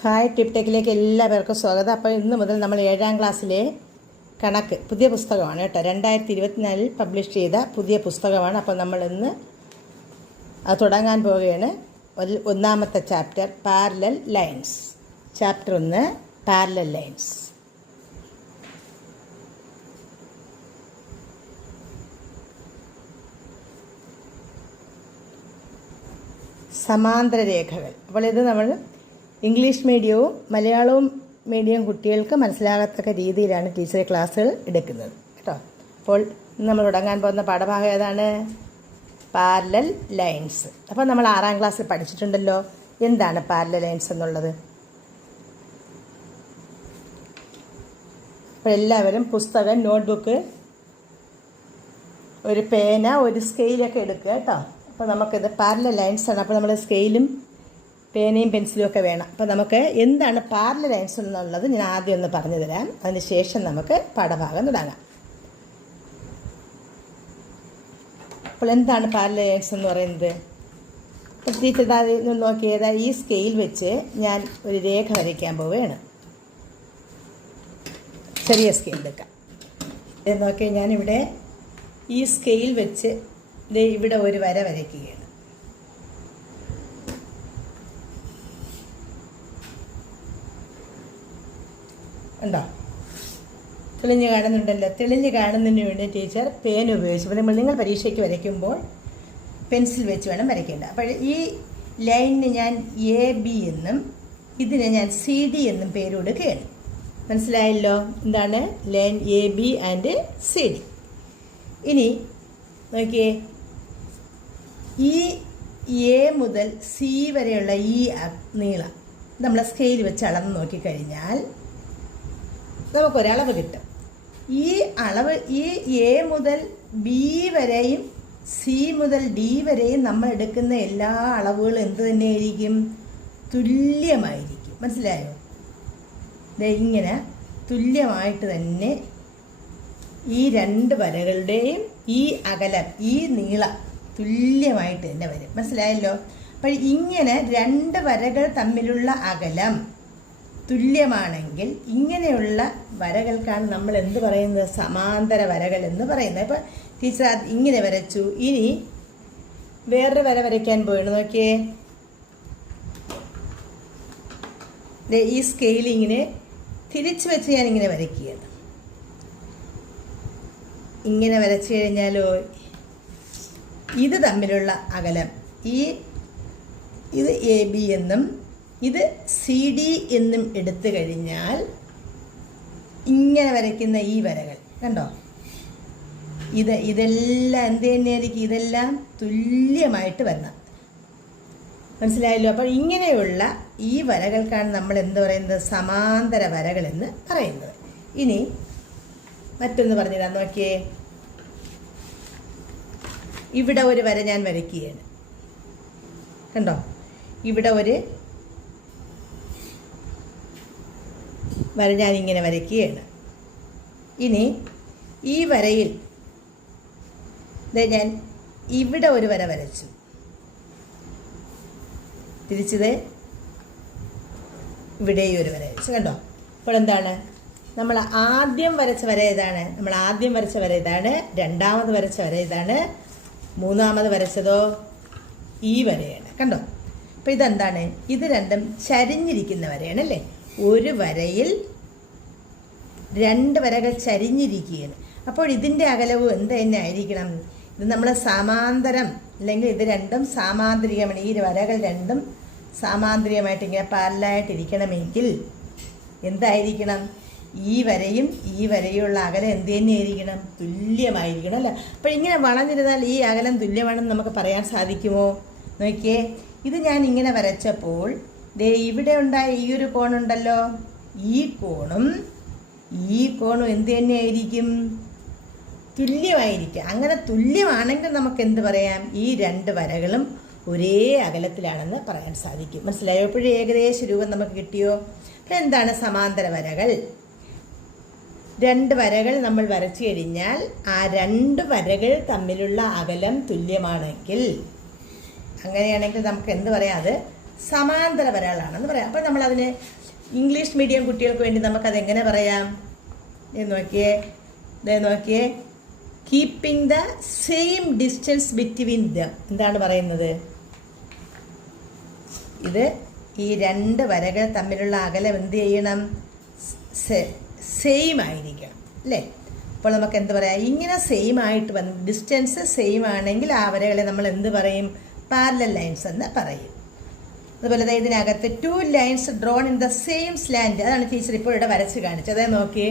Hi tip ടെക്കിലേക്ക് എല്ലാവർക്കും സ്വാഗതം. അപ്പോൾ ഇന്ന് മുതൽ നമ്മൾ ഏഴാം ക്ലാസ്സിലെ കണക്ക് പുതിയ പുസ്തകമാണ് കേട്ടോ. രണ്ടായിരത്തി ഇരുപത്തിനാലിൽ പബ്ലിഷ് ചെയ്ത പുതിയ പുസ്തകമാണ്. അപ്പോൾ നമ്മൾ ഇന്ന് അത് തുടങ്ങാൻ പോവുകയാണ്. ഒന്നാമത്തെ ചാപ്റ്റർ പാരലൽ ലൈൻസ് ചാപ്റ്റർ ഒന്ന് പാരലൽ ലൈൻസ് സമാന്തര രേഖകൾ അപ്പോൾ ഇത് നമ്മൾ ഇംഗ്ലീഷ് മീഡിയവും മലയാളവും മീഡിയം കുട്ടികൾക്ക് മനസ്സിലാകത്തക്ക രീതിയിലാണ് ടീച്ചർ ക്ലാസ്സുകൾ എടുക്കുന്നത്. കേട്ടോ? അപ്പോൾ നമ്മൾ തുടങ്ങാൻ പോകുന്ന പാഠഭാഗം ഏതാണ്? പാരലൽ ലൈൻസ് അപ്പോൾ നമ്മൾ ആറാം ക്ലാസ്സിൽ പഠിച്ചിട്ടുണ്ടല്ലോ. എന്താണ് പാരലൽ ലൈൻസ് എന്നുള്ളത്? അപ്പോൾ എല്ലാവരും പുസ്തകം നോട്ട്ബുക്ക് ഒരു പേന ഒരു സ്കെയിലൊക്കെ എടുക്കുക കേട്ടോ. അപ്പോൾ നമുക്കിത് പാരലൽ ലൈൻസ് ആണ്. അപ്പോൾ നമ്മൾ സ്കെയിലും പേനയും പെൻസിലും ഒക്കെ വേണം. അപ്പോൾ നമുക്ക് എന്താണ് പാരല ലൈൻസ് എന്നുള്ളത് ഞാൻ ആദ്യം ഒന്ന് പറഞ്ഞു തരാം. അതിന് ശേഷം നമുക്ക് പാഠഭാഗം തുടങ്ങാം. അപ്പോൾ എന്താണ് പാരല ലൈൻസ് എന്ന് പറയുന്നത്? ടീച്ചർ നോക്കിയത് ഈ സ്കെയിൽ വെച്ച് ഞാൻ ഒരു രേഖ വരയ്ക്കാൻ പോവുകയാണ്. ചെറിയ സ്കെയിൽ എടുക്കാം. നോക്കി ഞാനിവിടെ ഈ സ്കെയിൽ വെച്ച് ഇവിടെ ഒരു വര വരയ്ക്കുകയാണ്. തെളിഞ്ഞ് കാണുന്നുണ്ടല്ലോ. തെളിഞ്ഞ് കാണുന്നതിന് വേണ്ടി ടീച്ചർ പേൻ ഉപയോഗിച്ചു. അപ്പോൾ നിങ്ങൾ പരീക്ഷയ്ക്ക് വരയ്ക്കുമ്പോൾ പെൻസിൽ വെച്ച് വേണം വരയ്ക്കേണ്ടത് അപ്പോൾ ഈ ലൈനിന് ഞാൻ എ ബി എന്നും ഇതിന് ഞാൻ സി ഡി എന്നും പേര് കൊടുക്കുകയാണ്. മനസ്സിലായല്ലോ? എന്താണ്? Line A B and C D ഇനി നോക്കിയേ. ഈ എ മുതൽ സി വരെയുള്ള ഈ നീളം നമ്മൾ സ്കെയിൽ വെച്ച് അളന്ന് നോക്കിക്കഴിഞ്ഞാൽ നമുക്കൊരളവ് കിട്ടും. ഈ അളവ് ഈ എ മുതൽ ബി വരെയും സി മുതൽ ഡി വരെയും നമ്മൾ എടുക്കുന്ന എല്ലാ അളവുകളും എന്ത് തന്നെയായിരിക്കും? തുല്യമായിരിക്കും. മനസ്സിലായോ? ഇങ്ങനെ തുല്യമായിട്ട് തന്നെ ഈ രണ്ട് വരകളുടെയും ഈ അകലം ഈ നീളം തുല്യമായിട്ട് തന്നെ വരും. മനസ്സിലായല്ലോ? അപ്പോൾ ഇങ്ങനെ രണ്ട് വരകൾ തമ്മിലുള്ള അകലം തുല്യമാണെങ്കിൽ ഇങ്ങനെയുള്ള വരകൾക്കാണ് നമ്മൾ എന്ത് പറയുന്നത്? സമാന്തര വരകൾ എന്ന് പറയുന്നത്. ഇപ്പം ടീച്ചർ ഇങ്ങനെ വരച്ചു. ഇനി വേറൊരു വര വരയ്ക്കാൻ പോയാണ് നോക്കിയേ. ഈ സ്കെയിലിങ്ങിനെ തിരിച്ചു വെച്ച് ഞാൻ ഇങ്ങനെ വരയ്ക്കുകയാണ്. ഇങ്ങനെ വരച്ചു കഴിഞ്ഞാലോ? ഇത് തമ്മിലുള്ള അകലം ഈ ഇത് എ ബി എന്നും ഇത് സി ഡി എന്നും എടുത്തു കഴിഞ്ഞാൽ ഇങ്ങനെ വരയ്ക്കുന്ന ഈ വരകൾ കണ്ടോ? ഇത് ഇതെല്ലാം എന്ത് തന്നെയായിരിക്കും? ഇതെല്ലാം തുല്യമായിട്ട് വരണം. മനസ്സിലായല്ലോ? അപ്പോൾ ഇങ്ങനെയുള്ള ഈ വരകൾക്കാണ് നമ്മൾ എന്ത് പറയുന്നത്? സമാന്തര വരകളെന്ന് പറയുന്നത്. ഇനി മറ്റൊന്ന് പറഞ്ഞുതരാം നോക്കിയേ. ഇവിടെ ഒരു വര ഞാൻ വരയ്ക്കുകയാണ്. കണ്ടോ? ഇവിടെ ഒരു വര ഞാനിങ്ങനെ വരയ്ക്കുകയാണ്. ഇനി ഈ വരയിൽ ഞാൻ ഇവിടെ ഒരു വര വരച്ചു. തിരിച്ചത് ഇവിടെ ഈ ഒരു വര വരച്ചു. കണ്ടോ? അപ്പോൾ എന്താണ്? നമ്മൾ ആദ്യം വരച്ച വര ഏതാണ്? നമ്മൾ ആദ്യം വരച്ച വര ഇതാണ്. രണ്ടാമത് വരച്ച വര ഇതാണ്. മൂന്നാമത് വരച്ചതോ? ഈ വരയാണ്. കണ്ടോ? അപ്പോൾ ഇതെന്താണ്? ഇത് രണ്ടും ചരിഞ്ഞിരിക്കുന്ന വരയാണ് അല്ലേ ഒരു വരയിൽ രണ്ട് വരകൾ ചരിഞ്ഞിരിക്കുകയാണ്. അപ്പോൾ ഇതിന്റെ അകലവും എന്ത് തന്നെ ആയിരിക്കണം? ഇത് നമ്മൾ സമാന്തരം അല്ലെങ്കിൽ ഇത് രണ്ടും സാമാന്തരികമാണ്. ഈ വരകൾ രണ്ടും സാമാന്തരികമായിട്ട് ഇങ്ങനെ പാരലായിട്ടിരിക്കണമെങ്കിൽ എന്തായിരിക്കണം? ഈ വരയും ഈ വരയുള്ള അകലം എന്ത് തന്നെയായിരിക്കണം തുല്യമായിരിക്കണം അല്ല? അപ്പോൾ ഇങ്ങനെ വളഞ്ഞിരുന്നാൽ ഈ അകലം തുല്യമാണെന്ന് നമുക്ക് പറയാൻ സാധിക്കുമോ? നോക്കിയേ ഇത് ഞാൻ ഇങ്ങനെ വരച്ചപ്പോൾ ദേ ഇവിടെ ഉണ്ടായ ഈ ഒരു കോണുണ്ടല്ലോ. ഈ കോണും ഈ കോണും എന്ത് തന്നെയായിരിക്കും? തുല്യമായിരിക്കും. അങ്ങനെ തുല്യമാണെങ്കിൽ നമുക്ക് എന്ത് പറയാം? ഈ രണ്ട് വരകളും ഒരേ അകലത്തിലാണെന്ന് പറയാൻ സാധിക്കും. മനസ്സിലായോ? എപ്പോഴും ഏകദേശ രൂപം നമുക്ക് കിട്ടിയോ? അപ്പോൾ എന്താണ് സമാന്തര വരകൾ? രണ്ട് വരകൾ നമ്മൾ വരച്ചു കഴിഞ്ഞാൽ ആ രണ്ട് വരകൾ തമ്മിലുള്ള അകലം തുല്യമാണെങ്കിൽ അങ്ങനെയാണെങ്കിൽ നമുക്ക് എന്ത് പറയാം? അത് സമാന്തര വരകളാണെന്ന് പറയാം. അപ്പോൾ നമ്മളതിന് ഇംഗ്ലീഷ് മീഡിയം കുട്ടികൾക്ക് വേണ്ടി നമുക്കത് എങ്ങനെ പറയാം നോക്കിയേ ദേ നോക്കിയേ. Keeping the same distance between the എന്താണ് പറയുന്നത്? ഇത് ഈ രണ്ട് വരകൾ തമ്മിലുള്ള അകലം എന്ത് ചെയ്യണം? സെയിം ആയിരിക്കണം. അല്ലേ? അപ്പോൾ നമുക്ക് എന്ത് പറയാം? ഇങ്ങനെ സെയിം ആയിട്ട് വന്ന് ഡിസ്റ്റൻസ് സെയിം ആണെങ്കിൽ ആ വരകളെ നമ്മൾ എന്ത് പറയും? പാരലൽ ലൈൻസ് എന്ന് പറയും. അതുപോലെ ഇതിനകത്ത് two lines drawn in the same slant അതാണ് ടീച്ചർ ഇപ്പോൾ ഇവിടെ വരച്ച് കാണിച്ചത്. അതേ നോക്കിയേ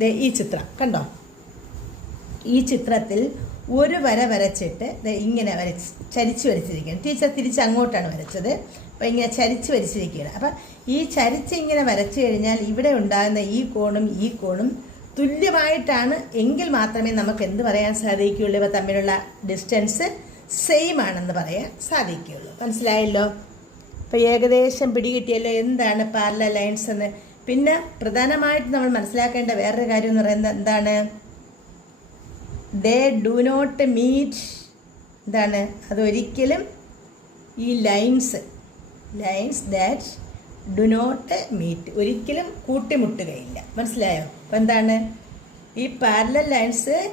ദേ ഈ ചിത്രം. കണ്ടോ? ഈ ചിത്രത്തിൽ ഒരു വര വരച്ചിട്ട് ഇങ്ങനെ വരച്ച് ചരിച്ച് വരച്ചിരിക്കുകയാണ്. ടീച്ചർ തിരിച്ച് അങ്ങോട്ടാണ് വരച്ചത്. അപ്പോൾ ഇങ്ങനെ ചരിച്ച് വരച്ചിരിക്കുകയാണ്. അപ്പം ഈ ചരിച്ച് ഇങ്ങനെ വരച്ചു കഴിഞ്ഞാൽ ഇവിടെ ഉണ്ടാകുന്ന ഈ കോണും ഈ കോണും തുല്യമായിട്ടാണ് എങ്കിൽ മാത്രമേ നമുക്ക് എന്ത് പറയാൻ സാധിക്കുകയുള്ളൂ? ഇവ തമ്മിലുള്ള ഡിസ്റ്റൻസ് സെയിം ആണെന്ന് പറയാൻ സാധിക്കുകയുള്ളൂ. മനസ്സിലായല്ലോ? അപ്പോൾ ഏകദേശം പിടികിട്ടിയല്ലോ എന്താണ് പാരല ലൈൻസ് എന്ന്. പിന്നെ പ്രധാനമായിട്ട് നമ്മൾ മനസ്സിലാക്കേണ്ട വേറൊരു കാര്യം എന്ന് പറയുന്നത് എന്താണ്? ദേ ഡു നോട്ട് മീറ്റ് എന്താണ്? അതൊരിക്കലും ഈ lines lines that do not meet ഒരിക്കലും കൂട്ടിമുട്ടുകയില്ല. മനസ്സിലായോ? അപ്പം എന്താണ്? ഈ പാരലൽ ലൈൻസ്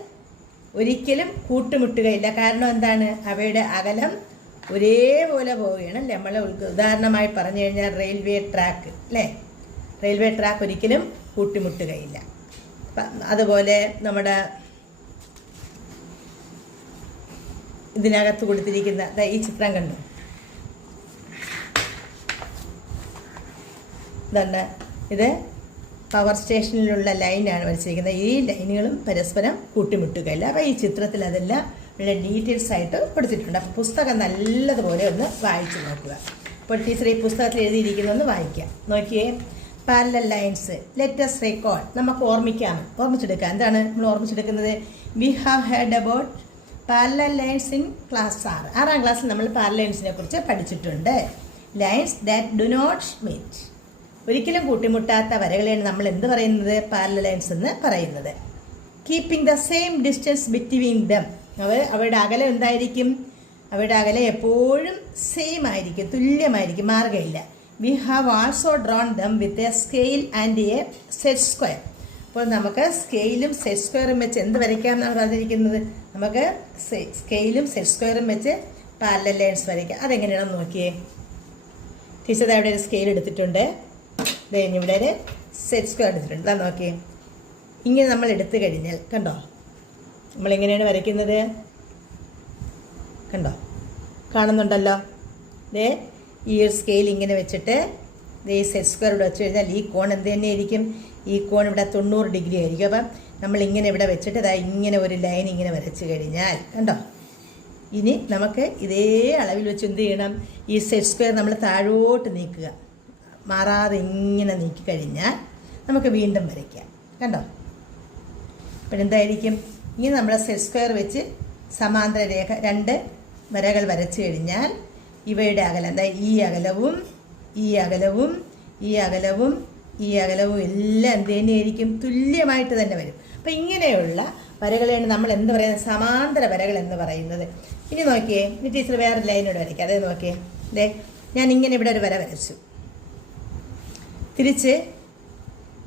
ഒരിക്കലും കൂട്ടിമുട്ടുകയില്ല. കാരണം എന്താണ്? അവയുടെ അകലം ഒരേപോലെ പോവുകയാണ് അല്ലേ നമ്മൾ ഉദാഹരണമായി പറഞ്ഞു കഴിഞ്ഞാൽ റെയിൽവേ ട്രാക്ക് അല്ലേ? റെയിൽവേ ട്രാക്ക് ഒരിക്കലും കൂട്ടിമുട്ടുകയില്ല. അതുപോലെ നമ്മുടെ ഇതിനകത്ത് കൊടുത്തിരിക്കുന്ന ഈ ചിത്രം കണ്ടു? ഇതല്ല ഇത് പവർ സ്റ്റേഷനിലുള്ള ലൈനാണ് വരച്ചിരിക്കുന്നത്. ഈ ലൈനുകളും പരസ്പരം കൂട്ടിമുട്ടുകയില്ല. അപ്പോൾ ഈ ചിത്രത്തിൽ അതെല്ലാം വളരെ ഡീറ്റെയിൽസ് ആയിട്ട് കൊടുത്തിട്ടുണ്ട് അപ്പോൾ പുസ്തകം നല്ലതുപോലെ ഒന്ന് വായിച്ചു നോക്കുക. അപ്പോൾ ടീച്ചർ ഈ പുസ്തകത്തിൽ എഴുതിയിരിക്കുന്നതെന്ന് വായിക്കാം നോക്കിയേ. പാരലൽ ലൈൻസ് ലെറ്റസ് റെക്കോർഡ് നമുക്ക് ഓർമ്മിക്കാം. ഓർമ്മിച്ചെടുക്കാം. എന്താണ് നമ്മൾ ഓർമ്മിച്ചെടുക്കുന്നത്? We have heard about parallel lines in class ആറ് ആറാം ക്ലാസ്സിൽ നമ്മൾ പാരലൽ ലൈൻസിനെ കുറിച്ച് പഠിച്ചിട്ടുണ്ട്. Lines that do not meet ഒരിക്കലും കൂട്ടിമുട്ടാത്ത വരകളെയാണ് നമ്മൾ എന്ത് പറയുന്നത്? പാരലൽ ലൈൻസ് എന്ന് പറയുന്നത്. Keeping the same distance between them അവർ അവരുടെ അകലം എന്തായിരിക്കും? അവരുടെ അകലം എപ്പോഴും സെയിം ആയിരിക്കും തുല്യമായിരിക്കും മാർഗമില്ല we have also drawn them with a scale and a set square അപ്പോൾ നമുക്ക് സ്കെയിലും സെറ്റ് സ്ക്വയറും വെച്ച് എന്ത് വരയ്ക്കാമെന്നാണ് പറഞ്ഞിരിക്കുന്നത്? നമുക്ക് സ്കെയിലും സെറ്റ് സ്ക്വയറും വെച്ച് പാരലൽ ലൈൻസ് വരയ്ക്കാം. അതെങ്ങനെയാണെന്ന് നോക്കിയേ. ടീച്ചർ അവിടെ ഒരു സ്കെയിൽ എടുത്തിട്ടുണ്ട്. ഇവിടെ ഒരു സെറ്റ് സ്ക്വയർ എടുത്തിട്ടുണ്ട്. അതാ നോക്കിയേ. ഇങ്ങനെ നമ്മൾ എടുത്തു കഴിഞ്ഞാൽ കണ്ടോ? നമ്മളെങ്ങനെയാണ് വരയ്ക്കുന്നത്. കണ്ടോ? കാണുന്നുണ്ടല്ലോ. ദേ ഈ ഒരു സ്കെയിൽ ഇങ്ങനെ വെച്ചിട്ട് ദേ സെറ്റ് സ്ക്വയർ ഇവിടെ വെച്ച് കഴിഞ്ഞാൽ ഈ കോൺ എന്ത് തന്നെ ആയിരിക്കും ഈ കോൺ ഇവിടെ തൊണ്ണൂറ് ഡിഗ്രി ആയിരിക്കും. അപ്പം നമ്മൾ ഇങ്ങനെ ഇവിടെ വെച്ചിട്ട് ഇതാ ഇങ്ങനെ ഒരു ലൈൻ ഇങ്ങനെ വരച്ച് കഴിഞ്ഞാൽ കണ്ടോ? ഇനി നമുക്ക് ഇതേ അളവിൽ വെച്ച് എന്ത് ചെയ്യണം? ഈ സെറ്റ് സ്ക്വയർ നമ്മൾ താഴോട്ട് നീക്കുക. മാറാതെ ഇങ്ങനെ നീക്കി കഴിഞ്ഞാൽ നമുക്ക് വീണ്ടും വരയ്ക്കാം. കണ്ടോ? അപ്പോൾ എന്തായിരിക്കും ഇങ്ങനെ നമ്മൾ സെറ്റ് സ്ക്വയർ വെച്ച് സമാന്തര രേഖ രണ്ട് വരകൾ വരച്ചു കഴിഞ്ഞാൽ ഇവയുടെ അകലം എന്താ ഈ അകലവും ഈ അകലവും ഈ അകലവും ഈ അകലവും എല്ലാം എന്ത് തന്നെയായിരിക്കും? തുല്യമായിട്ട് തന്നെ വരും. അപ്പം ഇങ്ങനെയുള്ള വരകളെയാണ് നമ്മൾ എന്ത് പറയുന്നത്? സമാന്തര വരകൾ എന്ന് പറയുന്നത്. ഇനി നോക്കിയേ ഇനി ടീച്ചർ വേറെ ലൈനോട് വരയ്ക്കാം. അതേ നോക്കിയേ അതെ ഞാൻ ഇങ്ങനെ ഇവിടെ ഒരു വര വരച്ചു. തിരിച്ച്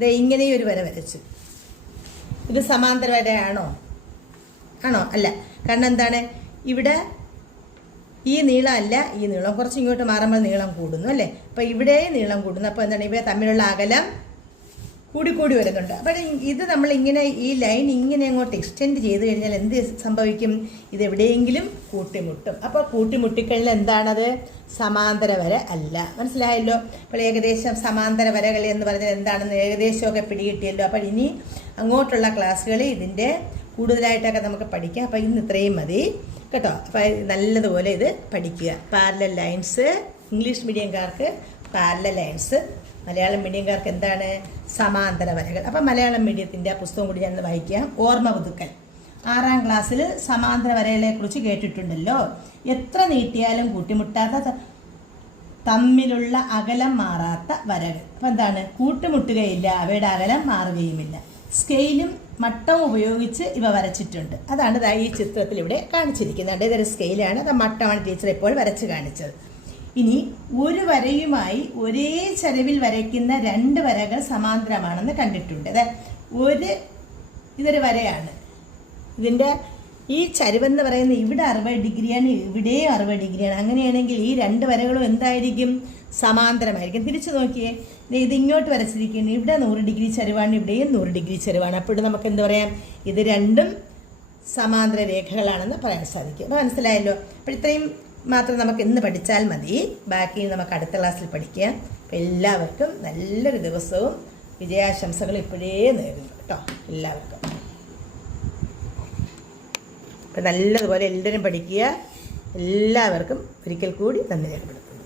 ദേ ഇങ്ങനെയും ഒരു വര വരച്ചു. ഇത് സമാന്തര വരയാണോ ആണോ? അല്ല. കാരണം എന്താണ്? ഇവിടെ ഈ നീളം അല്ല ഈ നീളം. കുറച്ച് ഇങ്ങോട്ട് മാറുമ്പോൾ നീളം കൂടുന്നു അല്ലേ? അപ്പോൾ ഇവിടെ നീളം കൂടുന്നു. അപ്പോൾ എന്താണ്? ഇവ തമ്മിലുള്ള അകലം കൂടിക്കൂടി വരുന്നുണ്ട്. അപ്പോൾ ഇത് നമ്മൾ ഇങ്ങനെ ഈ ലൈൻ ഇങ്ങനെ അങ്ങോട്ട് എക്സ്റ്റെൻഡ് ചെയ്ത് കഴിഞ്ഞാൽ എന്ത് സംഭവിക്കും? ഇത് എവിടെയെങ്കിലും കൂട്ടിമുട്ടും. അപ്പോൾ കൂട്ടിമുട്ടിക്കഴിഞ്ഞാൽ എന്താണത്? സമാന്തര വര അല്ല. മനസ്സിലായല്ലോ? അപ്പോൾ ഏകദേശം സമാന്തര വരകളി എന്ന് പറഞ്ഞാൽ എന്താണെന്ന് ഏകദേശമൊക്കെ പിടികിട്ടിയല്ലോ. അപ്പോൾ ഇനി അങ്ങോട്ടുള്ള ക്ലാസ്സുകളിൽ ഇതിന്റെ കൂടുതലായിട്ടൊക്കെ നമുക്ക് പഠിക്കാം. അപ്പോൾ ഇന്ന് ഇത്രയും മതി. കേട്ടോ? അപ്പോൾ നല്ലതുപോലെ ഇത് പഠിക്കുക. പാരലൽ ലൈൻസ് ഇംഗ്ലീഷ് മീഡിയംകാർക്ക് പാരലൽ ലൈൻസ് മലയാളം മീഡിയംകാർക്ക് എന്താണ്? സമാന്തര വരകൾ. അപ്പം മലയാളം മീഡിയത്തിന്റെ പുസ്തകം കൂടി ഞാൻ വായിക്കാം. ഓർമ്മ പുതുക്കൽ. ആറാം ക്ലാസ്സിൽ സമാന്തര വരകളെ കുറിച്ച് കേട്ടിട്ടുണ്ടല്ലോ. എത്ര നീട്ടിയാലും കൂട്ടിമുട്ടാത്ത തമ്മിലുള്ള അകലം മാറാത്ത വരകൾ. അപ്പം എന്താണ്? കൂട്ടുമുട്ടുകയില്ല. അവയുടെ അകലം മാറുകയുമില്ല. സ്കെയിലും മട്ടവും ഉപയോഗിച്ച് ഇവ വരച്ചിട്ടുണ്ട്. അതാണ് ഈ ചിത്രത്തിൽ ഇവിടെ കാണിച്ചിരിക്കുന്നത് ഇതൊരു സ്കെയിലാണ്. അത് മട്ടമാണ് ടീച്ചർ ഇപ്പോൾ വരച്ച് കാണിച്ചത്. ഇനി ഒരു വരയുമായി ഒരേ ചരിവിൽ വരയ്ക്കുന്ന രണ്ട് വരകൾ സമാന്തരമാണെന്ന് കണ്ടിട്ടുണ്ട്. അതെ ഒരു ഇതൊരു വരയാണ്. ഇതിന്റെ ഈ ചരിവെന്ന് പറയുന്നത് ഇവിടെ അറുപത് ഡിഗ്രിയാണ് ഇവിടെയും അറുപത് ഡിഗ്രിയാണ്. അങ്ങനെയാണെങ്കിൽ ഈ രണ്ട് വരകളും എന്തായിരിക്കും? സമാന്തരമായിരിക്കും. തിരിച്ചു നോക്കിയേ ഇത് ഇങ്ങോട്ട് വരച്ചിരിക്കുന്നു. ഇവിടെ നൂറ് ഡിഗ്രി ചരിവാണ് ഇവിടെയും നൂറ് ഡിഗ്രി ചരിവാണ്. അപ്പോൾ നമുക്ക് എന്ത് പറയാം? ഇത് രണ്ടും സമാന്തര രേഖകളാണെന്ന് പറയാൻ സാധിക്കും. അപ്പോൾ മനസ്സിലായല്ലോ? അപ്പോൾ ഇത്രയും മാത്രം നമുക്ക് ഇന്ന് പഠിച്ചാൽ മതി. ബാക്കി നമുക്ക് അടുത്ത ക്ലാസ്സിൽ പഠിക്കാം. അപ്പോൾ എല്ലാവർക്കും നല്ലൊരു ദിവസവും വിജയാശംസകൾ ഇപ്പോഴേ നേരുന്നു കേട്ടോ. എല്ലാവർക്കും. അപ്പം നല്ലതുപോലെ എല്ലാവരും പഠിക്കുക. എല്ലാവർക്കും ഒരിക്കൽ കൂടി നന്ദി രേഖപ്പെടുത്തും